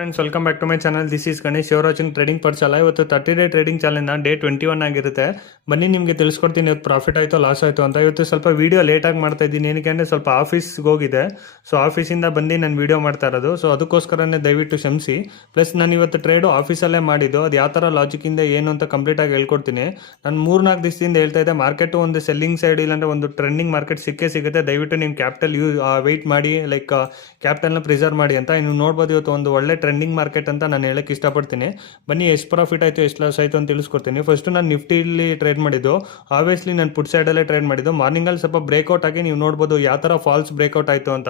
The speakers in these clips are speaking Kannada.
Friends, welcome back to my channel. This is Ganesh. Your watching trading ಪರ್ಸಲ್ಲ. ಇವತ್ತು 30 ಡೇ ಟ್ರೇಡಿಂಗ್ ಚಾಲೆಂಜ್ನ ಡೇ 21 ಆಗಿರುತ್ತೆ. ಬನ್ನಿ ನಿಮಗೆ ತಿಳಿಸ್ಕೊಡ್ತೀನಿ ಇವತ್ತು ಪ್ರಾಫಿಟ್ ಆಯಿತು ಲಾಸ್ ಆಯಿತು ಅಂತ. ಇವತ್ತು ಸ್ವಲ್ಪ ವೀಡಿಯೋ ಲೇಟಾಗಿ ಮಾಡ್ತಾ ಇದ್ದೀನಿ. ಏನಕ್ಕೆ ಅಂದರೆ ಸ್ವಲ್ಪ ಆಫೀಸ್ಗೆ ಹೋಗಿದೆ. ಸೊ ಆಫೀಸಿಂದ ಬಂದು ನಾನು ವೀಡಿಯೋ ಮಾಡ್ತಾ ಇರೋದು. ಸೊ ಅದಕ್ಕೋಸ್ಕರನೇ ದಯವಿಟ್ಟು ಕ್ಷಮಿಸಿ. ಪ್ಲಸ್ ನಾನು ಇವತ್ತು ಟ್ರೇಡು ಆಫೀಸಲ್ಲೇ ಮಾಡಿದ್ದು. ಅದು ಯಾವ ಥರ ಲಾಜಿಕ್ಕಿಂದ ಏನು ಅಂತ ಕಂಪ್ಲೀಟಾಗಿ ಹೇಳ್ಕೊಡ್ತೀನಿ. ನಾನು 3-4 ದಿವಸದಿಂದ ಹೇಳ್ತಾ ಇದ್ದೆ, ಮಾರ್ಕೆಟು ಒಂದು ಸೆಲ್ಲಿಂಗ್ ಸೈಡ್ ಇಲ್ಲಾಂದರೆ ಒಂದು ಟ್ರೆಂಡಿಂಗ್ ಮಾರ್ಕೆಟ್ ಸಿಗುತ್ತೆ. ದಯವಿಟ್ಟು ನೀವು ಕ್ಯಾಪಿಟಲ್ ವೆಯ್ಟ್ ಮಾಡಿ, ಲೈಕ್ ಕ್ಯಾಪಿಟಲ್ನ ಪ್ರಿಸರ್ವ್ ಮಾಡಿ ಅಂತ. ನೀವು ನೋಡ್ಬೋದು ಇವತ್ತು ಒಂದು ಒಳ್ಳೆ ಟ್ರೆಂಡಿಂಗ್ ಮಾರ್ಕೆಟ್ ಅಂತ ನಾನು ಹೇಳಕ್ಕೆ ಇಷ್ಟಪಡ್ತೀನಿ. ಬನ್ನಿ ಎಷ್ಟು ಪ್ರಾಫಿಟ್ ಆಯಿತು ಎಷ್ಟು ಲಾಸ್ ಆಯಿತು ಅಂತ ತಿಳಿಸ್ಕೊಡ್ತೀನಿ. ಫಸ್ಟು ನಾನು ನಿಫ್ಟಿಲಿ ಟ್ರೇಡ್ ಮಾಡಿದ್ದು. ಆಬ್ವಿಯಸ್ಲಿ ನಾನು ಪುಟ್ ಸೈಡಲ್ಲೇ ಟ್ರೇಡ್ ಮಾಡಿದ್ದು. ಮಾರ್ನಿಂಗಲ್ಲಿ ಸ್ವಲ್ಪ ಬ್ರೇಕ್ಔಟ್ ಆಗಿ ನೀವು ನೋಡ್ಬೋದು ಯಾವ ಥರ ಫಾಲ್ಸ್ ಬ್ರೇಕ್ಔಟ್ ಆಯಿತು ಅಂತ.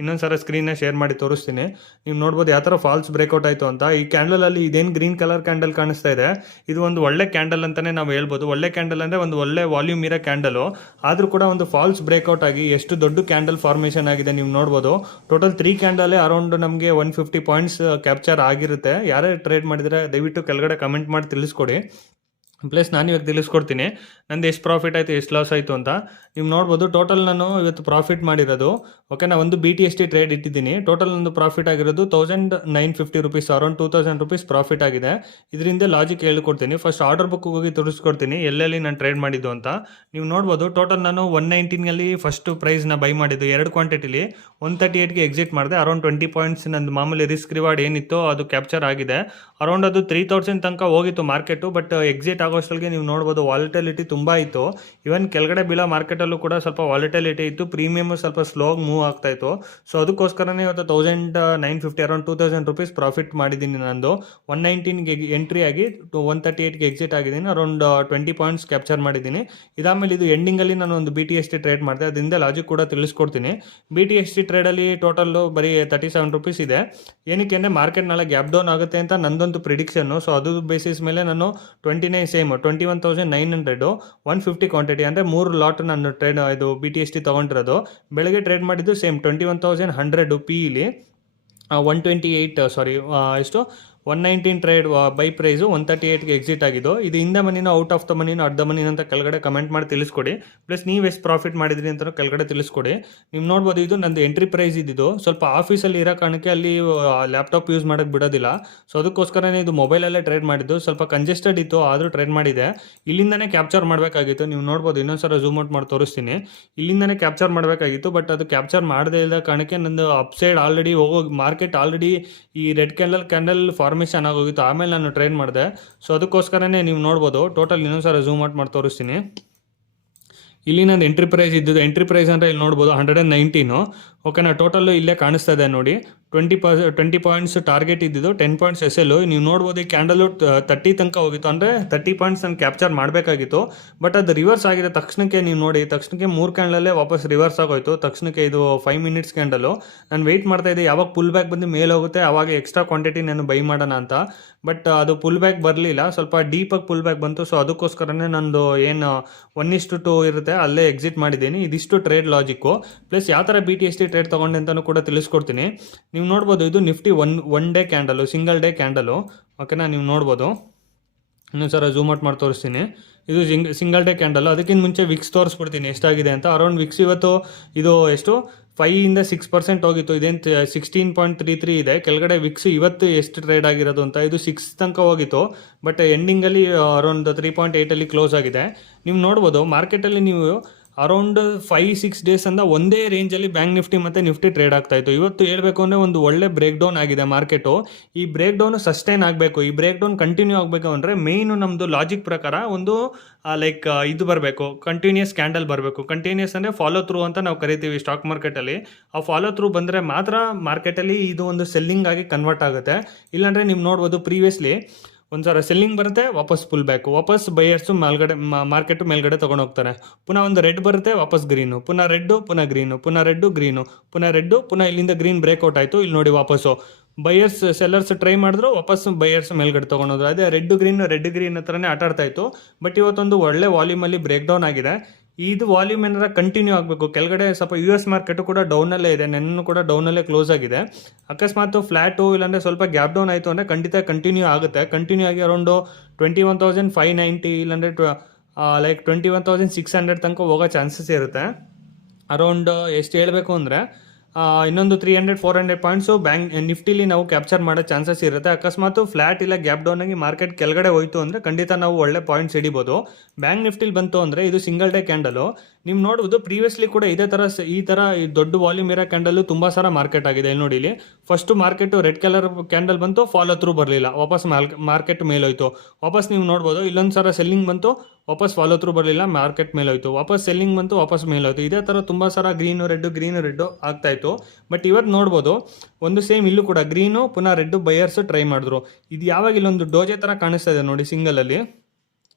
ಇನ್ನೊಂದು ಸಲ ಸ್ಕ್ರೀನ್ನ ಶೇರ್ ಮಾಡಿ ತೋರಿಸ್ತೀನಿ. ನೀವು ನೋಡ್ಬೋದು ಯಾವ ಥರ ಫಾಲ್ಸ್ ಬ್ರೇಕ್ಔಟ್ ಆಯಿತು ಅಂತ. ಈ ಕ್ಯಾಂಡಲಲ್ಲಿ ಇದೇನು ಗ್ರೀನ್ ಕಲರ್ ಕ್ಯಾಂಡಲ್ ಕಾಣಿಸ್ತಾ ಇದೆ, ಇದು ಒಂದು ಒಳ್ಳೆ ಕ್ಯಾಂಡಲ್ ಅಂತಲೇ ನಾವು ಹೇಳ್ಬೋದು. ಒಳ್ಳೆ ಕ್ಯಾಂಡಲ್ ಅಂದರೆ ಒಂದು ಒಳ್ಳೆ ವಾಲ್ಯೂಮ್ ಇರೋ ಕ್ಯಾಂಡಲು. ಆದರೂ ಕೂಡ ಒಂದು ಫಾಲ್ಸ್ ಬ್ರೇಕ್ಔಟ್ ಆಗಿ ಎಷ್ಟು ದೊಡ್ಡ ಕ್ಯಾಂಡಲ್ ಫಾರ್ಮೇಷನ್ ಆಗಿದೆ ನೀವು ನೋಡ್ಬೋದು. ಟೋಟಲ್ 3 ಕ್ಯಾಂಡಲೇ ಅರೌಂಡ್ ನಮಗೆ 150 ಪಾಯಿಂಟ್ಸ್ ಕ್ಯಾಪ್ಚರ್ ಆಗಿರುತ್ತೆ. ಯಾರೇ ಟ್ರೇಡ್ ಮಾಡಿದರೆ ದಯವಿಟ್ಟು ಕೆಳಗಡೆ ಕಮೆಂಟ್ ಮಾಡಿ ತಿಳಿಸ್ಕೊಡಿ. ಪ್ಲಸ್ ನಾನು ಇವಾಗ ತಿಳಿಸ್ಕೊಡ್ತೀನಿ ನಂದು ಎಷ್ಟು ಪ್ರಾಫಿಟ್ ಆಯಿತು ಎಷ್ಟು ಲಾಸ್ ಆಯಿತು ಅಂತ. ನೀವು ನೋಡ್ಬೋದು ಟೋಟಲ್ ನಾನು ಇವತ್ತು ಪ್ರಾಫಿಟ್ ಮಾಡಿರೋದು. ಓಕೆನಾ, ಒಂದು BTST ಟ್ರೇಡ್ ಇಟ್ಟಿದ್ದೀನಿ. ಟೋಟಲ್ ನಂದು ಪ್ರಾಫಿಟ್ ಆಗಿರೋದು 1950 ರುಪೀಸ್, ಅರೌಂಡ್ 2000 ರುಪೀಸ್ ಪ್ರಾಫಿಟ್ ಆಗಿದೆ. ಇದರಿಂದ ಲಾಜಿಕ್ ಹೇಳ್ಕೊಡ್ತೀನಿ. ಫಸ್ಟ್ ಆರ್ಡರ್ ಬುಕ್ ಹೋಗಿ ತೋರಿಸ್ಕೊಡ್ತೀನಿ ಎಲ್ಲೆಲ್ಲಿ ನಾನು ಟ್ರೇಡ್ ಮಾಡಿದ್ದು ಅಂತ. ನೀವು ನೋಡ್ಬೋದು ಟೋಟಲ್ ನಾನು 119 ಫಸ್ಟ್ ಪ್ರೈಸ್ನ ಬೈ ಮಾಡಿದ್ದು. 2 ಕ್ವಾಂಟಿಟಿಲಿ 138ಗೆ ಎಕ್ಸಿಟ್ ಮಾಡಿದೆ. ಅರೌಂಡ್ 20 ಪಾಯಿಂಟ್ಸ್ ನಂದು ಮಾಮೂಲಿ ರಿಸ್ಕ್ ರಿವಾರ್ಡ್ ಏನಿತ್ತು ಅದು ಕ್ಯಾಪ್ಚರ್ ಆಗಿದೆ. ಅರೌಂಡ್ ಅದು 3000 ತನಕ ಹೋಗಿತ್ತು ಮಾರ್ಕೆಟು. ಬಟ್ ಎಕ್ಸಿಟ್ ಆಗೋಷ್ಟೊಳಗೆ ನೀವು ನೋಡ್ಬೋದು ವಾಲಿಟಿಲಿಟಿ ತುಂಬ ಇತ್ತು. ಇವನ್ ಕೆಳಗಡೆ ಬೀಳೋ ಮಾರ್ಕೆಟಲ್ಲೂ ಕೂಡ ಸ್ವಲ್ಪ ವಾಲಿಟಿಲಿಟಿ ಇತ್ತು. ಪ್ರೀಮಿಯಮ್ ಸ್ವಲ್ಪ ಸ್ಲೋಗಿ ಮೂವ್ ಆಗ್ತಾ ಇತ್ತು. ಸೊ ಅದಕ್ಕೋಸ್ಕರನೇ ಇವತ್ತು 1950 ಅರೌಂಡ್ 2000 ರುಪೀಸ್ ಪ್ರಾಫಿಟ್ ಮಾಡಿದ್ದೀನಿ. ನಂದು 119ಗೆ ಎಂಟ್ರಿ ಆಗಿ 138ಗೆ ಎಕ್ಸಿಟ್ ಆಗಿದ್ದೀನಿ. ಅರೌಂಡ್ 20 ಪಾಯಿಂಟ್ಸ್ ಕ್ಯಾಪ್ಚರ್ ಮಾಡಿದ್ದೀನಿ. ಇದಾದಮೇಲೆ ಇದು ಎಂಡಿಂಗಲ್ಲಿ ನಾನು ಒಂದು BTST ಟ್ರೇಡ್ ಮಾಡಿದೆ. ಅದರಿಂದ ಲಾಜಿಕ್ ಕೂಡ ತಿಳಿಸ್ಕೊಡ್ತೀನಿ. BTST ಟ್ರೇಡಲ್ಲಿ ಟೋಟಲ್ಲು ಬರೀ 37 ರುಪೀಸ್ ಇದೆ. ಏನಕ್ಕೆ ಅಂದರೆ ಮಾರ್ಕೆಟ್ ನಾಳೆ ಗ್ಯಾಪ್ ಡೌನ್ ಆಗುತ್ತೆ ಅಂತ ನಂದೊಂದು ಪ್ರಿಡಿಕ್ಷನ್ನು. ಸೊ ಅದು ಬೇಸಿಸ್ ಮೇಲೆ ನಾನು 21,900 150 ಕ್ವಾಂಟಿಟಿ ಅಂದರೆ 3 ಲಾಟ್ ನಾನು ಟ್ರೇಡ್ ಇದು BTST ತೊಗೊಂಡಿರೋದು. ಬೆಳಗ್ಗೆ ಟ್ರೇಡ್ ಮಾಡಿದ್ದು ಸೇಮ್ 21,100 PEಲಿ 119 ಟ್ರೇಡ್ ಬೈ ಪ್ರೈಸು 138ಗೆ ಎಕ್ಸಿಟ್ ಆಗಿದ್ದು. ಇದು ಇಂದ ಮನಿನೋ ಔಟ್ ಆಫ್ ದ ಮನಿನೋ ಅಟ್ ದ ಮನಿನೋ ಅಂತ ಕೆಳಗಡೆ ಕಮೆಂಟ್ ಮಾಡಿ ತಿಳಿಸ್ಕೊಡಿ. ಪ್ಲಸ್ ನೀವು ಎಷ್ಟು ಪ್ರಾಫಿಟ್ ಮಾಡಿದ್ರಿ ಅಂತ ಕೆಳಗಡೆ ತಿಳಿಸ್ಕೊಡಿ. ನೀವು ನೋಡ್ಬೋದು ಇದು ನಂದು ಎಂಟ್ರಿ ಪ್ರೈಸ್ ಇದ್ದಿದ್ದು. ಸ್ವಲ್ಪ ಆಫೀಸಲ್ಲಿ ಇರೋ ಕಾರಣಕ್ಕೆ ಅಲ್ಲಿ ಲ್ಯಾಪ್ಟಾಪ್ ಯೂಸ್ ಮಾಡೋಕ್ಕೆ ಬಿಡೋದಿಲ್ಲ. ಸೊ ಅದಕ್ಕೋಸ್ಕರನೇ ಇದು ಮೊಬೈಲಲ್ಲೇ ಟ್ರೇಡ್ ಮಾಡಿದ್ದು. ಸ್ವಲ್ಪ ಕಂಜೆಸ್ಟೆಡ್ ಇತ್ತು ಆದರೂ ಟ್ರೇಡ್ ಮಾಡಿದೆ. ಇಲ್ಲಿಂದನೇ ಕ್ಯಾಪ್ಚರ್ ಮಾಡಬೇಕಾಗಿತ್ತು. ನೀವು ನೋಡ್ಬೋದು ಇನ್ನೊಂದ್ಸಲ ಝೂಮ್ ಔಟ್ ಮಾಡಿ ತೋರಿಸ್ತೀನಿ. ಇಲ್ಲಿಂದನೇ ಕ್ಯಾಪ್ಚರ್ ಮಾಡಬೇಕಾಗಿತ್ತು. ಬಟ್ ಅದು ಕ್ಯಾಪ್ಚರ್ ಮಾಡದೇ ಇಲ್ಲದ ಕಾರಣಕ್ಕೆ ನಂದು ಅಪ್ಸೈಡ್ ಆಲ್ರೆಡಿ ಹೋಗೋ ಮಾರ್ಕೆಟ್ ಆಲ್ರೆಡಿ ಈ ರೆಡ್ ಕ್ಯಾಂಡಲ್ ಫಾರ್ಮೇಷನ್ ಆಗೋಗಿತ್ತು. ಆಮೇಲೆ ನಾನು ಟ್ರೇಡ್ ಮಾಡಿದೆ. ಸೊ ಅದಕ್ಕೋಸ್ಕರನೇ ನೀವು ನೋಡ್ಬೋದು ಟೋಟಲ್ ಇನ್ನೊಂದ್ಸಲ ಝೂಮ್ ಔಟ್ ಮಾಡಿ ತೋರಿಸ್ತೀನಿ. ಇಲ್ಲಿ ನಾನು ಎಂಟ್ರಿ ಪ್ರೈಸ್ ಇದ್ದದ್ದು. ಎಂಟ್ರಿ ಪ್ರೈಸ್ ಅಂದರೆ ಇಲ್ಲಿ ನೋಡ್ಬೋದು 119. ಓಕೆನಾ, ಟೋಟಲ್ಲು ಇಲ್ಲೇ ಕಾಣಿಸ್ತಾ ಇದೆ ನೋಡಿ. 20 ಪಾಯಿಂಟ್ಸ್ ಟಾರ್ಗೆಟ್ ಇದ್ದಿದ್ದು, 10 ಪಾಯಿಂಟ್ಸ್ SL. ನೀವು ನೋಡ್ಬೋದು ಈ ಕ್ಯಾಂಡಲು 30 ತನಕ ಹೋಗಿತ್ತು. ಅಂದರೆ 30 ಪಾಯಿಂಟ್ಸ್ ನಾನು ಕ್ಯಾಪ್ಚರ್ ಮಾಡಬೇಕಾಗಿತ್ತು. ಬಟ್ ಅದು ರಿವರ್ಸ್ ಆಗಿದೆ ತಕ್ಷಣಕ್ಕೆ. ನೀವು ನೋಡಿ ತಕ್ಷಣಕ್ಕೆ 3 ಕ್ಯಾಂಡಲಲ್ಲೇ ವಾಪಸ್ ರಿವರ್ಸ್ ಆಗೋಯ್ತು ತಕ್ಷಣಕ್ಕೆ. ಇದು 5 ಮಿನಿಟ್ಸ್ ಕ್ಯಾಂಡಲು. ನಾನು ವೆಯ್ಟ್ ಮಾಡ್ತಾ ಇದ್ದೆ ಯಾವಾಗ ಪುಲ್ ಬ್ಯಾಕ್ ಬಂದು ಮೇಲೆ ಹೋಗುತ್ತೆ ಆವಾಗ ಎಕ್ಸ್ಟ್ರಾ ಕ್ವಾಂಟಿಟಿ ನಾನು ಬೈ ಮಾಡೋಣ ಅಂತ. ಬಟ್ ಅದು ಪುಲ್ ಬ್ಯಾಕ್ ಬರಲಿಲ್ಲ, ಸ್ವಲ್ಪ ಡೀಪಾಗಿ ಪುಲ್ ಬ್ಯಾಕ್ ಬಂತು. ಸೊ ಅದಕ್ಕೋಸ್ಕರನೇ ನಂದು ಏನು 1:2 ಇರುತ್ತೆ ಅಲ್ಲೇ ಎಕ್ಸಿಟ್ ಮಾಡಿದ್ದೀನಿ. ಇದಿಷ್ಟು ಟ್ರೇಡ್ ಲಾಜಿಕ್ಕು. ಪ್ಲಸ್ ಯಾವ ಥರ BTST ಟ್ರೇಡ್ ತೊಗೊಂಡೆ ಅಂತಲೂ ಕೂಡ ತಿಳಿಸ್ಕೊಡ್ತೀನಿ. ನೀವು ನೋಡ್ಬೋದು ಇದು Nifty one day candle, single day candle. ಓಕೆನಾ, ನೀವು ನೋಡ್ಬೋದು ಇನ್ನೊಂದು ಸಲ ಝೂಮ್ ಔಟ್ ಮಾಡಿ ತೋರಿಸ್ತೀನಿ. ಇದು ಸಿಂಗಲ್ ಡೇ ಕ್ಯಾಂಡಲು. ಅದಕ್ಕಿಂತ ಮುಂಚೆ ವಿಕ್ಸ್ ತೋರಿಸ್ಬಿಡ್ತೀನಿ ಎಷ್ಟಾಗಿದೆ ಅಂತ. ಅರೌಂಡ್ ವಿಕ್ಸ್ ಇವತ್ತು ಇದು ಎಷ್ಟು 5ಇಂದ 6% ಹೋಗಿತ್ತು. ಇದೇನು 16.33 ಇದೆ. ಕೆಳಗಡೆ ವಿಕ್ಸ್ ಇವತ್ತು ಎಷ್ಟು ಟ್ರೇಡ್ ಆಗಿರೋದು ಅಂತ. ಇದು 6 ತನಕ ಹೋಗಿತ್ತು. ಬಟ್ ಎಂಡಿಂಗಲ್ಲಿ ಅರೌಂಡ್ 3.8 ಕ್ಲೋಸ್ ಆಗಿದೆ. ನೀವು ನೋಡ್ಬೋದು ಮಾರ್ಕೆಟಲ್ಲಿ ನೀವು ಅರೌಂಡ್ 5-6 ಡೇಸ್ ಅಂತ ಒಂದೇ ರೇಂಜಲ್ಲಿ ಬ್ಯಾಂಕ್ ನಿಫ್ಟಿ ಮತ್ತು ನಿಫ್ಟಿ ಟ್ರೇಡ್ ಆಗ್ತಾಯಿತ್ತು. ಇವತ್ತು ಹೇಳಬೇಕು ಅಂದರೆ ಒಂದು ಒಳ್ಳೆ ಬ್ರೇಕ್ ಡೌನ್ ಆಗಿದೆ ಮಾರ್ಕೆಟು. ಈ ಬ್ರೇಕ್ ಡೌನು ಸಸ್ಟೈನ್ ಆಗಬೇಕು, ಈ ಬ್ರೇಕ್ ಡೌನ್ ಕಂಟಿನ್ಯೂ ಆಗಬೇಕು ಅಂದರೆ ಮೇಯ್ನು ನಮ್ಮದು ಲಾಜಿಕ್ ಪ್ರಕಾರ ಒಂದು ಲೈಕ್ ಇದು ಬರಬೇಕು, ಕಂಟಿನ್ಯೂಸ್ ಕ್ಯಾಂಡಲ್ ಬರಬೇಕು. ಕಂಟಿನ್ಯೂಸ್ ಅಂದರೆ ಫಾಲೋ ಥ್ರೂ ಅಂತ ನಾವು ಕರಿತೀವಿ ಸ್ಟಾಕ್ ಮಾರ್ಕೆಟಲ್ಲಿ. ಆ ಫಾಲೋ ಥ್ರೂ ಬಂದರೆ ಮಾತ್ರ ಮಾರ್ಕೆಟಲ್ಲಿ ಇದು ಒಂದು ಸೆಲ್ಲಿಂಗ್ ಆಗಿ ಕನ್ವರ್ಟ್ ಆಗುತ್ತೆ. ಇಲ್ಲಾಂದರೆ ನೀವು ನೋಡ್ಬೋದು ಪ್ರೀವಿಯಸ್ಲಿ ಒಂದ್ಸಲ ಸೆಲ್ಲಿಂಗ್ ಬರುತ್ತೆ, ವಾಪಸ್ ಪುಲ್ ಬ್ಯಾಕು, ವಾಪಸ್ ಬೈಯರ್ಸು ಮೇಲ್ಗಡೆ ಮಾರ್ಕೆಟು ಮೇಲ್ಗಡೆ ತೊಗೊಂಡು ಹೋಗ್ತಾರೆ. ಪುನಃ ಒಂದು ರೆಡ್ ಬರುತ್ತೆ, ವಾಪಸ್ ಗ್ರೀನು, ಪುನಃ ರೆಡ್ಡು, ಪುನಃ ಗ್ರೀನು, ಪುನಃ ರೆಡ್ಡು, ಗ್ರೀನು, ಪುನಃ ರೆಡ್ಡು, ಪುನಃ ಇಲ್ಲಿಂದ ಗ್ರೀನ್ ಬ್ರೇಕ್ಔಟ್ ಆಯಿತು. ಇಲ್ಲಿ ನೋಡಿ ವಾಪಸ್ಸು ಬೈಯರ್ಸ್ ಸೆಲ್ಲರ್ಸ್ ಟ್ರೈ ಮಾಡಿದ್ರು, ವಾಪಸ್ ಬೈಯರ್ಸ್ ಮೇಲ್ಗಡೆ ತೊಗೊಂಡೋದ್ರು. ಅದೇ ರೆಡ್ ಗ್ರೀನ್ ಹತ್ರನೇ ಆಟಾಡ್ತಾ ಇತ್ತು. ಬಟ್ ಇವತ್ತೊಂದು ಒಳ್ಳೆ ವಾಲ್ಯೂಮಲ್ಲಿ ಬ್ರೇಕ್ ಡೌನ್ ಆಗಿದೆ. ಇದು ವಾಲ್ಯೂಮ್ ಏನಾರ ಕಂಟಿನ್ಯೂ ಆಗಬೇಕು. ಕೆಳಗಡೆ ಸ್ವಲ್ಪ US ಮಾರ್ಕೆಟು ಕೂಡ ಡೌನಲ್ಲೇ ಇದೆ. ನೆನ್ನೆ ಕೂಡ ಡೌನಲ್ಲೇ ಕ್ಲೋಸ್ ಆಗಿದೆ. ಅಕಸ್ಮಾತ್ ಫ್ಲ್ಯಾಟು ಇಲ್ಲಾಂದರೆ ಸ್ವಲ್ಪ ಗ್ಯಾಪ್ ಡೌನ್ ಆಯಿತು ಅಂದರೆ ಖಂಡಿತ ಕಂಟಿನ್ಯೂ ಆಗುತ್ತೆ. ಕಂಟಿನ್ಯೂ ಆಗಿ ಅರೌಂಡು 21,590 ಇಲ್ಲಾಂದರೆ ಲೈಕ್ 21,600 ತನಕ ಹೋಗೋ ಚಾನ್ಸಸ್ ಇರುತ್ತೆ. ಅರೌಂಡ್ ಎಷ್ಟು ಹೇಳಬೇಕು ಅಂದರೆ ಇನ್ನೊಂದು 300-400 ಪಾಯಿಂಟ್ಸು ಬ್ಯಾಂಕ್ ನಿಫ್ಟಿಲಿ ನಾವು ಕ್ಯಾಪ್ಚರ್ ಮಾಡೋ ಚಾನ್ಸಸ್ ಇರುತ್ತೆ. ಅಕಸ್ಮಾತ್ ಫ್ಲಾಟ್ ಇಲ್ಲ ಗ್ಯಾಪ್ ಡೌನ್ ಆಗಿ ಮಾರ್ಕೆಟ್ ಕೆಳಗಡೆ ಹೋಯ್ತು ಅಂದರೆ ಖಂಡಿತ ನಾವು ಒಳ್ಳೆ ಪಾಯಿಂಟ್ಸ್ ಹಿಡಿಬೋದು. ಬ್ಯಾಂಕ್ ನಿಫ್ಟಿಲಿ ಬಂತು ಅಂದರೆ ಇದು ಸಿಂಗಲ್ ಡೇ ಕ್ಯಾಂಡಲು. ನೀವು ನೋಡ್ಬೋದು ಪ್ರೀವಿಯಸ್ಲಿ ಕೂಡ ಇದೇ ಥರ ಈ ದೊಡ್ಡ ವಾಲ್ಯೂಮ್ ಇರೋ ಕ್ಯಾಂಡಲು ತುಂಬ ಸಾರ ಮಾರ್ಕೆಟ್ ಆಗಿದೆ. ಇಲ್ಲಿ ನೋಡಿ, ಇಲ್ಲಿ first market red colour candle ಬಂತು, ಫಾಲೋ ಥ್ರೂ ಬರಲಿಲ್ಲ, ವಾಪಸ್ ಮಾರ್ಕೆಟ್ ಮೇಲೋಯ್ತು. ವಾಪಸ್ ನೀವು ನೋಡ್ಬೋದು ಇಲ್ಲೊಂದು ಸಲ ಸೆಲ್ಲಿಂಗ್ ಬಂತು, ವಾಪಸ್ ಫಾಲೋ ಥ್ರೂ ಬರಲಿಲ್ಲ, ಮಾರ್ಕೆಟ್ ಮೇಲೋಯ್ತು. ವಾಪಸ್ ಸೆಲ್ಲಿಂಗ್ ಬಂತು, ವಾಪಸ್ ಮೇಲೋಯ್ತು. ಇದೇ ಥರ ತುಂಬ ಸಲ ಗ್ರೀನು ರೆಡ್ಡು ಆಗ್ತಾಯಿತ್ತು. ಬಟ್ ಇವತ್ತು ನೋಡ್ಬೋದು ಒಂದು ಸೇಮ್ ಇಲ್ಲೂ ಕೂಡ ಗ್ರೀನು ಪುನಃ ರೆಡ್ಡು ಬೈಯರ್ಸ್ ಟ್ರೈ ಮಾಡಿದ್ರು. ಇದು ಯಾವಾಗ ಇಲ್ಲೊಂದು ಡೋಜೆ ಥರ ಕಾಣಿಸ್ತಾ ಇದೆ ನೋಡಿ ಸಿಂಗಲಲ್ಲಿ,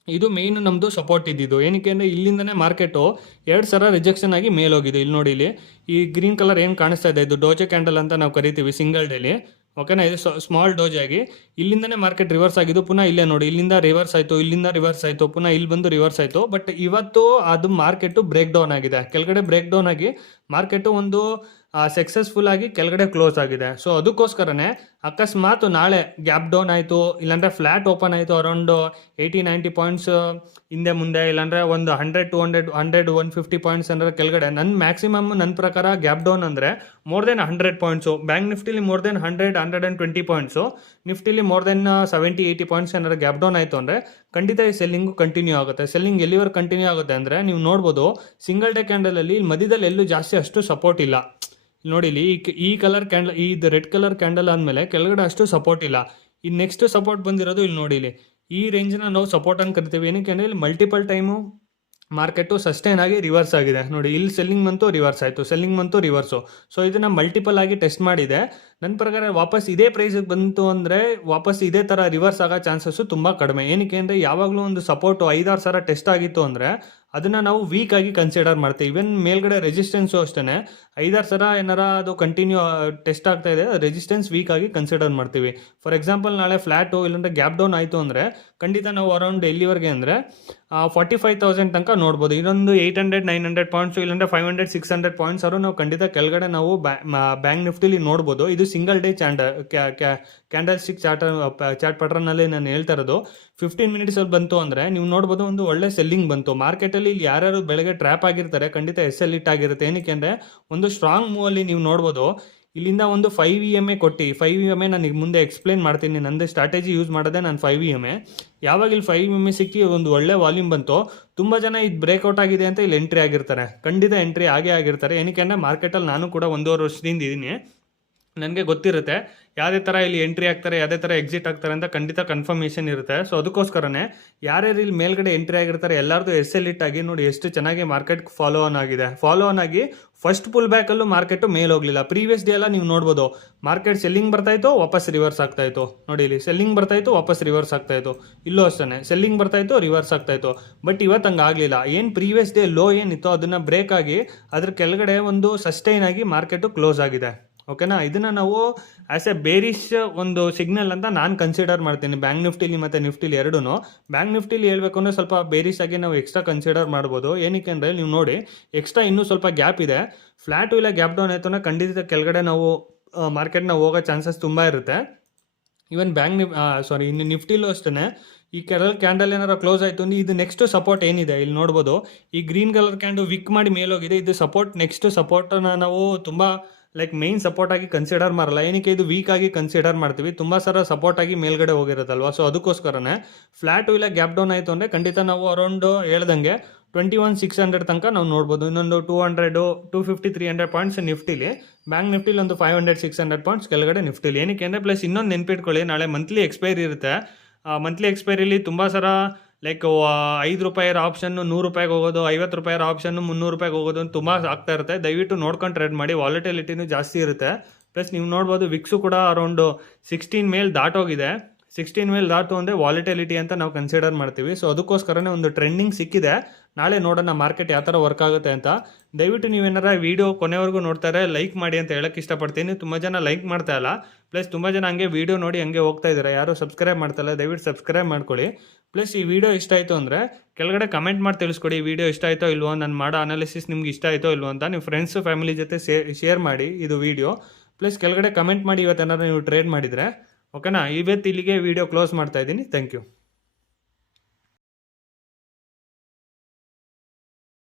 ಇದು ಮೇಯ್ನ್ ನಮ್ಮದು ಸಪೋರ್ಟ್ ಇದ್ದಿದ್ದು. ಏನಕ್ಕೆ ಅಂದರೆ ಇಲ್ಲಿಂದನೇ ಮಾರ್ಕೆಟು 2 ಸಲ ರಿಜೆಕ್ಷನ್ ಆಗಿ ಮೇಲೋಗಿದೆ. ಇಲ್ಲಿ ನೋಡಿ, ಇಲ್ಲಿ ಈ ಗ್ರೀನ್ ಕಲರ್ ಏನು ಕಾಣಿಸ್ತಾ ಇದೆ ಇದು ಡೋಜೆ ಕ್ಯಾಂಡಲ್ ಅಂತ ನಾವು ಕರಿತೀವಿ ಸಿಂಗಲ್ ಡೇಲಿ. ಓಕೆನಾ, ಇದು ಸ್ಮಾಲ್ ಡೋಜ್ ಆಗಿ ಇಲ್ಲಿಂದನೇ ಮಾರ್ಕೆಟ್ ರಿವರ್ಸ್ ಆಗಿದ್ದು. ಪುನಃ ಇಲ್ಲೇ ನೋಡಿ, ಇಲ್ಲಿಂದ ರಿವರ್ಸ್ ಆಯಿತು, ಇಲ್ಲಿಂದ ರಿವರ್ಸ್ ಆಯಿತು, ಪುನಃ ಇಲ್ಲಿ ಬಂದು ರಿವರ್ಸ್ ಆಯಿತು. ಬಟ್ ಇವತ್ತು ಅದು ಮಾರ್ಕೆಟು ಬ್ರೇಕ್ ಡೌನ್ ಆಗಿದೆ. ಕೆಳಗಡೆ ಬ್ರೇಕ್ ಡೌನ್ ಆಗಿ ಮಾರ್ಕೆಟು ಒಂದು ಸಕ್ಸಸ್ಫುಲ್ ಆಗಿ ಕೆಳಗಡೆ ಕ್ಲೋಸ್ ಆಗಿದೆ. ಸೊ ಅದಕ್ಕೋಸ್ಕರನೇ ಅಕಸ್ಮಾತ್ ನಾಳೆ ಗ್ಯಾಪ್ ಡೌನ್ ಆಯಿತು, ಇಲ್ಲಾಂದರೆ ಫ್ಲ್ಯಾಟ್ ಓಪನ್ ಆಯಿತು ಅರೌಂಡ್ 80-90 ಪಾಯಿಂಟ್ಸ್ ಹಿಂದೆ ಮುಂದೆ, ಇಲ್ಲಾಂದರೆ ಒಂದು 100-200-100-150 ಪಾಯಿಂಟ್ಸ್ ಅಂದರೆ ಕೆಳಗಡೆ, ನನ್ನ ಪ್ರಕಾರ ಗ್ಯಾಪ್ ಡೌನ್ ಅಂದರೆ ಮೋರ್ ದೆನ್ 100 ಪಾಯಿಂಟ್ಸು. ಬ್ಯಾಂಕ್ ನಿಫ್ಟಿಲಿ ಮೋರ್ ದೆನ್ 100-120 ಪಾಯಿಂಟ್ಸು, ನಿಫ್ಟಿಲಿ ಮೋರ್ ದೆನ್ 70-80 ಪಾಯಿಂಟ್ಸ್ ಏನಾದ್ರು ಗ್ಯಾಪ್ ಡೌನ್ ಆಯಿತು ಅಂದರೆ ಖಂಡಿತ ಈ ಸೆಲ್ಲಿಂಗು ಕಂಟಿನ್ಯೂ ಆಗುತ್ತೆ. ಸೆಲ್ಲಿಂಗ್ ಎಲ್ಲಿವರೆಗೆ ಕಂಟಿನ್ಯೂ ಆಗುತ್ತೆ ಅಂದರೆ ನೀವು ನೋಡ್ಬೋದು ಸಿಂಗಲ್ ಡೇ ಕ್ಯಾಂಡಲಲ್ಲಿ ಮಧ್ಯದಲ್ಲಿ ಎಲ್ಲೂ ಜಾಸ್ತಿ ಅಷ್ಟು ಸಪೋರ್ಟ್ ಇಲ್ಲ. ನೋಡಿ, ಇಲ್ಲಿ ಈ ಕಲರ್ ಕ್ಯಾಂಡಲ್, ಇದು ರೆಡ್ ಕಲರ್ ಕ್ಯಾಂಡಲ್ ಆದಮೇಲೆ ಕೆಳಗಡೆ ಅಷ್ಟು ಸಪೋರ್ಟ್ ಇಲ್ಲ. ಈ ನೆಕ್ಸ್ಟ್ ಸಪೋರ್ಟ್ ಬಂದಿರೋದು ಇಲ್ಲಿ ನೋಡಿ, ಇಲ್ಲಿ ಈ ರೇಂಜ್ನ ನಾವು ಸಪೋರ್ಟ್ ಅಂತ ಕರಿತೀವಿ. ಏನಕ್ಕೆ ಅಂದರೆ ಇಲ್ಲಿ ಮಲ್ಟಿಪಲ್ ಟೈಮು ಮಾರ್ಕೆಟು ಸಸ್ಟೈನ್ ಆಗಿ ರಿವರ್ಸ್ ಆಗಿದೆ. ನೋಡಿ, ಇಲ್ಲಿ ಸೆಲ್ಲಿಂಗ್ ಬಂತು, ರಿವರ್ಸ್ ಆಯಿತು, ಸೆಲ್ಲಿಂಗ್ ಬಂತು, ರಿವರ್ಸು. ಸೊ ಇದನ್ನು ಮಲ್ಟಿಪಲ್ ಆಗಿ ಟೆಸ್ಟ್ ಮಾಡಿದೆ. ನನ್ನ ಪ್ರಕಾರ ವಾಪಸ್ ಇದೇ ಪ್ರೈಸಿಗೆ ಬಂತು ಅಂದರೆ ವಾಪಸ್ ಇದೇ ಥರ ರಿವರ್ಸ್ ಆಗೋ ಚಾನ್ಸಸ್ಸು ತುಂಬ ಕಡಿಮೆ. ಏನಕ್ಕೆ ಅಂದರೆ ಯಾವಾಗಲೂ ಒಂದು ಸಪೋರ್ಟು 5-6 ಸಲ ಟೆಸ್ಟ್ ಆಗಿತ್ತು ಅಂದರೆ ಅದನ್ನು ನಾವು ವೀಕ್ ಆಗಿ ಕನ್ಸಿಡರ್ ಮಾಡ್ತೀವಿ. ಇವನ್ ಮೇಲ್ಗಡೆ ರೆಸಿಸ್ಟೆನ್ಸು ಅಷ್ಟೇ 5-6 ಸಲ ಏನಾರ ಅದು ಕಂಟಿನ್ಯೂ ಟೆಸ್ಟ್ ಆಗ್ತಾ ಇದೆ, ರೆಸಿಸ್ಟೆನ್ಸ್ ವೀಕ್ ಆಗಿ ಕನ್ಸಿಡರ್ ಮಾಡ್ತೀವಿ. ಫಾರ್ ಎಕ್ಸಾಂಪಲ್ ನಾಳೆ ಫ್ಲ್ಯಾಟು ಇಲ್ಲಾಂದರೆ ಗ್ಯಾಪ್ ಡೌನ್ ಆಯಿತು ಅಂದರೆ ಖಂಡಿತ ನಾವು ಅರೌಂಡ್ ಎಲ್ಲಿವರೆಗೆ ಅಂದರೆ 45,000 ತನಕ ನೋಡ್ಬೋದು. ಇದೊಂದು 800-900 ಪಾಯಿಂಟ್ಸು ಇಲ್ಲಾಂದರೆ 500-600 ಪಾಯಿಂಟ್ಸ್ ಅವರು ನಾವು ಖಂಡಿತ ಕೆಳಗಡೆ ನಾವು ಬ್ಯಾಂಕ್ ನಿಫ್ಟಿಲಿ ನೋಡ್ಬೋದು. ಇದು single day candlestick chart ಪ್ಯಾಟರ್ನಲ್ಲಿ ನಾನು ಹೇಳ್ತಾ ಇರೋದು. 15 ಮಿನಿಟ್ಸಲ್ಲಿ ಬಂತು ಅಂದರೆ ನೀವು ನೋಡ್ಬೋದು ಒಂದು ಒಳ್ಳೆ ಸೆಲ್ಲಿಂಗ್ ಬಂತು. ಮಾರ್ಕೆಟಲ್ಲಿ ಇಲ್ಲಿ ಯಾರ್ಯಾರು ಬೆಳಗ್ಗೆ ಟ್ರ್ಯಾಪ್ ಆಗಿರ್ತಾರೆ ಖಂಡಿತ SL ಹಿಟ್ ಆಗಿರುತ್ತೆ. ಏನಕ್ಕೆ ಅಂದರೆ ಒಂದು ಸ್ಟ್ರಾಂಗ್ ಮೂವಲ್ಲಿ ನೀವು ನೋಡ್ಬೋದು ಇಲ್ಲಿಂದ ಒಂದು 5 EMA ಕೊಟ್ಟು 5 EMA ನನಗೆ ಮುಂದೆ ಎಕ್ಸ್ಪ್ಲೇನ್ ಮಾಡ್ತೀನಿ. ನಂದು ಸ್ಟ್ರಾಟಜಿ ಯೂಸ್ ಮಾಡೋದೇ ನಾನು 5 EMA. ಯಾವಾಗ ಇಲ್ಲಿ 5 EMA ಸಿಕ್ಕಿ ಒಂದು ಒಳ್ಳೆ ವಾಲ್ಯೂಮ್ ಬಂತು, ತುಂಬ ಜನ ಇದು ಬ್ರೇಕ್ಔಟ್ ಆಗಿದೆ ಅಂತ ಇಲ್ಲಿ ಎಂಟ್ರಿ ಆಗಿರ್ತಾರೆ. ಖಂಡಿತ ಎಂಟ್ರಿ ಆಗೇ ಆಗಿರ್ತಾರೆ. ಏನಕ್ಕೆ ಅಂದರೆ ಮಾರ್ಕೆಟಲ್ಲಿ ನಾನು ಕೂಡ 1.5 ವರ್ಷದಿಂದ ಇದ್ದೀನಿ, ನನಗೆ ಗೊತ್ತಿರುತ್ತೆ ಯಾವುದೇ ಥರ ಇಲ್ಲಿ ಎಂಟ್ರಿ ಆಗ್ತಾರೆ, ಯಾವುದೇ ಥರ ಎಕ್ಸಿಟ್ ಆಗ್ತಾರೆ ಅಂತ ಖಂಡಿತ ಕನ್ಫರ್ಮೇಷನ್ ಇರುತ್ತೆ. ಸೊ ಅದಕ್ಕೋಸ್ಕರನೇ ಯಾರ್ಯಾರು ಇಲ್ಲಿ ಮೇಲ್ಗಡೆ ಎಂಟ್ರಿ ಆಗಿರ್ತಾರೆ ಎಲ್ಲರದು SL ಹಿಟ್ ಆಗಿ ನೋಡಿ ಎಷ್ಟು ಚೆನ್ನಾಗಿ ಮಾರ್ಕೆಟ್ ಫಾಲೋ ಆನ್ ಆಗಿ ಫಸ್ಟ್ ಪುಲ್ ಬ್ಯಾಕಲ್ಲೂ ಮಾರ್ಕೆಟು ಮೇಲೆ ಹೋಗಲಿಲ್ಲ. ಪ್ರೀವಿಯಸ್ ಡೇ ಎಲ್ಲ ನೀವು ನೋಡ್ಬೋದು ಮಾರ್ಕೆಟ್ ಸೆಲ್ಲಿಂಗ್ ಬರ್ತಾಯಿತ್ತು, ವಾಪಸ್ ರಿವರ್ಸ್ ಆಗ್ತಾಯಿತ್ತು. ನೋಡಿ, ಇಲ್ಲಿ ಸೆಲ್ಲಿಂಗ್ ಬರ್ತಾಯಿತ್ತು, ವಾಪಸ್ ರಿವರ್ಸ್ ಆಗ್ತಾಯಿತ್ತು. ಇಲ್ಲೂ ಅಷ್ಟೇ ಸೆಲ್ಲಿಂಗ್ ಬರ್ತಾಯಿತ್ತು, ರಿವರ್ಸ್ ಆಗ್ತಾಯಿತ್ತು. ಬಟ್ ಇವತ್ತು ಹಂಗೆ ಆಗಲಿಲ್ಲ. ಏನು ಪ್ರೀವಿಯಸ್ ಡೇ ಲೋ ಏನಿತ್ತು ಅದನ್ನು ಬ್ರೇಕ್ ಆಗಿ ಅದ್ರ ಕೆಳಗಡೆ ಒಂದು ಸಸ್ಟೈನ್ ಆಗಿ ಮಾರ್ಕೆಟು ಕ್ಲೋಸ್ ಆಗಿದೆ. ಓಕೆನಾ, ಇದನ್ನು ನಾವು ಆ್ಯಸ್ ಎ ಬೇರಿಶ್ ಒಂದು ಸಿಗ್ನಲ್ ಅಂತ ನಾನು ಕನ್ಸಿಡರ್ ಮಾಡ್ತೀನಿ. ಬ್ಯಾಂಕ್ ನಿಫ್ಟಿಲಿ ಮತ್ತು ನಿಫ್ಟಿಲಿ ಎರಡೂ. ಬ್ಯಾಂಕ್ ನಿಫ್ಟಿಲಿ ಹೇಳ್ಬೇಕು ಅಂದರೆ ಸ್ವಲ್ಪ ಬೇರಿಶ್ ಆಗಿ ನಾವು ಎಕ್ಸ್ಟ್ರಾ ಕನ್ಸಿಡರ್ ಮಾಡ್ಬೋದು. ಏನಕ್ಕೆ ಅಂದರೆ ನೀವು ನೋಡಿ ಎಕ್ಸ್ಟ್ರಾ ಇನ್ನೂ ಸ್ವಲ್ಪ ಗ್ಯಾಪ್ ಇದೆ. ಫ್ಲ್ಯಾಟು ಇಲ್ಲ ಗ್ಯಾಪ್ ಡೌನ್ ಆಯಿತು ಅಂದರೆ ಖಂಡಿತ ಕೆಳಗಡೆ ನಾವು ಮಾರ್ಕೆಟ್ನ ಹೋಗೋ ಚಾನ್ಸಸ್ ತುಂಬ ಇರುತ್ತೆ. ಈವನ್ ಇನ್ನು ನಿಫ್ಟಿಲೂ ಅಷ್ಟೇ ಈ ಕ್ಯಾಂಡಲ್ ಏನಾರು ಕ್ಲೋಸ್ ಆಯಿತು ಅಂದರೆ ಇದು ನೆಕ್ಸ್ಟ್ ಸಪೋರ್ಟ್ ಏನಿದೆ ಇಲ್ಲಿ ನೋಡ್ಬೋದು. ಈ ಗ್ರೀನ್ ಕಲರ್ ಕ್ಯಾಂಡಲ್ ವಿಕ್ ಮಾಡಿ ಮೇಲೋಗಿದೆ. ಇದು ಸಪೋರ್ಟ್, ನೆಕ್ಸ್ಟ್ ಸಪೋರ್ಟನ್ನು ನಾವು ತುಂಬ ಮೇನ್ ಸಪೋರ್ಟ್ ಆಗಿ ಕನ್ಸಿಡರ್ ಮಾಡಲ್ಲ. ಏನಕ್ಕೆ ಇದು ವೀಕ್ ಆಗಿ ಕನ್ಸಿಡರ್ ಮಾಡ್ತೀವಿ, ತುಂಬ ಸಲ ಸಪೋರ್ಟ್ ಆಗಿ ಮೇಲ್ಗಡೆ ಹೋಗಿರುತ್ತಲ್ವ. ಸೊ ಅದಕ್ಕೋಸ್ಕರನೇ ಫ್ಲ್ಯಾಟು ಇಲ್ಲ ಗ್ಯಾಪ್ ಡೌನ್ ಆಯಿತು ಅಂದರೆ ಖಂಡಿತ ನಾವು ಅರೌಂಡ್ ಹೇಳ್ದಂಗೆ 21,600 ತನಕ ನಾವು ನೋಡ್ಬೋದು. ಇನ್ನೊಂದು 200, 250, 300 ಪಾಯಿಂಟ್ಸ್ ನಿಫ್ಟಿಲಿ. ಬ್ಯಾಂಕ್ ನಿಫ್ಟಿಲಿ ಒಂದು 500-600 ಪಾಯಿಂಟ್ಸ್ ಕೆಳಗಡೆ ನಿಫ್ಟಿಲಿ. ಏನಕ್ಕೆ ಅಂದರೆ ಪ್ಲಸ್ ಇನ್ನೊಂದು ನೆನ್ಪಿಟ್ಕೊಳ್ಳಿ, ನಾಳೆ ಮಂತ್ಲಿ ಎಕ್ಸ್ಪೈರಿ ಇರುತ್ತೆ. ಮಂತ್ಲಿ ಎಕ್ಸ್ಪೈರಿಲಿ ತುಂಬ ಸಲ ₹5 ಆಪ್ಷನ್ನು ₹100 ಹೋಗೋದು, ₹50 ಆಪ್ಷನ್ನು ₹300 ಹೋಗೋದು ಅಂತ ತುಂಬ ಆಗ್ತಾ ಇರುತ್ತೆ. ದಯವಿಟ್ಟು ನೋಡ್ಕೊಂಡು ಟ್ರೇಡ್ ಮಾಡಿ. ವಾಲಿಟಿಲಿಟಿನೂ ಜಾಸ್ತಿ ಇರುತ್ತೆ. ಪ್ಲಸ್ ನೀವು ನೋಡ್ಬೋದು ವಿಕ್ಸು ಕೂಡ ಅರೌಂಡ್ 16 ಮೇಲೆ ದಾಟೋಗಿದೆ. 16 ಮೇಲೆ ದಾಟು ಅಂದರೆ ವಾಲಿಟಿಲಿಟಿ ಅಂತ ನಾವು ಕನ್ಸಿಡರ್ ಮಾಡ್ತೀವಿ. ಸೊ ಅದಕ್ಕೋಸ್ಕರನೇ ಒಂದು ಟ್ರೆಂಡಿಂಗ್ ಸಿಕ್ಕಿದೆ. ನಾಳೆ ನೋಡೋಣ ಮಾರ್ಕೆಟ್ ಯಾವ ಥರ ವರ್ಕ್ ಆಗುತ್ತೆ ಅಂತ. ದಯವಿಟ್ಟು ನೀವೇನಾರ ವೀಡಿಯೋ ಕೊನೆವರೆಗೂ ನೋಡ್ತಾರೆ ಲೈಕ್ ಮಾಡಿ ಅಂತ ಹೇಳಕ್ಕೆ ಇಷ್ಟಪಡ್ತೀನಿ. ತುಂಬ ಜನ ಲೈಕ್ ಮಾಡ್ತಾ ಇಲ್ಲ, ಪ್ಲಸ್ ತುಂಬ ಜನ ಹಂಗೆ ವೀಡಿಯೋ ನೋಡಿ ಹಂಗೆ ಹೋಗ್ತಾ ಇದ್ದಾರೆ, ಯಾರು ಸಬ್ಸ್ಕ್ರೈಬ್ ಮಾಡ್ತಾಯಿಲ್ಲ. ದಯವಿಟ್ಟು ಸಬ್ಸ್ಕ್ರೈಬ್ ಮಾಡ್ಕೊಳ್ಳಿ. ಪ್ಲಸ್ ಈ ವಿಡಿಯೋ ಇಷ್ಟ ಆಯಿತು ಅಂದರೆ ಕೆಳಗಡೆ ಕಮೆಂಟ್ ಮಾಡಿ ತಿಳಿಸ್ಕೊಡಿ, ಈ ವಿಡಿಯೋ ಇಷ್ಟ ಆಯಿತೋ ಇಲ್ವೋ, ನಾನು ಮಾಡೋ ಅನಾಲಿಸಿಸ್ ನಿಮ್ಗೆ ಇಷ್ಟ ಆಯಿತೋ ಇಲ್ವೋ ಅಂತ. ನೀವು ಫ್ರೆಂಡ್ಸು ಫ್ಯಾಮಿಲಿ ಜೊತೆ ಶೇರ್ ಮಾಡಿ ಇದು ವಿಡಿಯೋ. ಪ್ಲಸ್ ಕೆಳಗಡೆ ಕಮೆಂಟ್ ಮಾಡಿ ಇವತ್ತೇನಾದ್ರು ನೀವು ಟ್ರೇಡ್ ಮಾಡಿದರೆ. ಓಕೆನಾ, ಇವತ್ತು ಇಲ್ಲಿಗೆ ವಿಡಿಯೋ ಕ್ಲೋಸ್ ಮಾಡ್ತಾ ಇದ್ದೀನಿ. Thank you.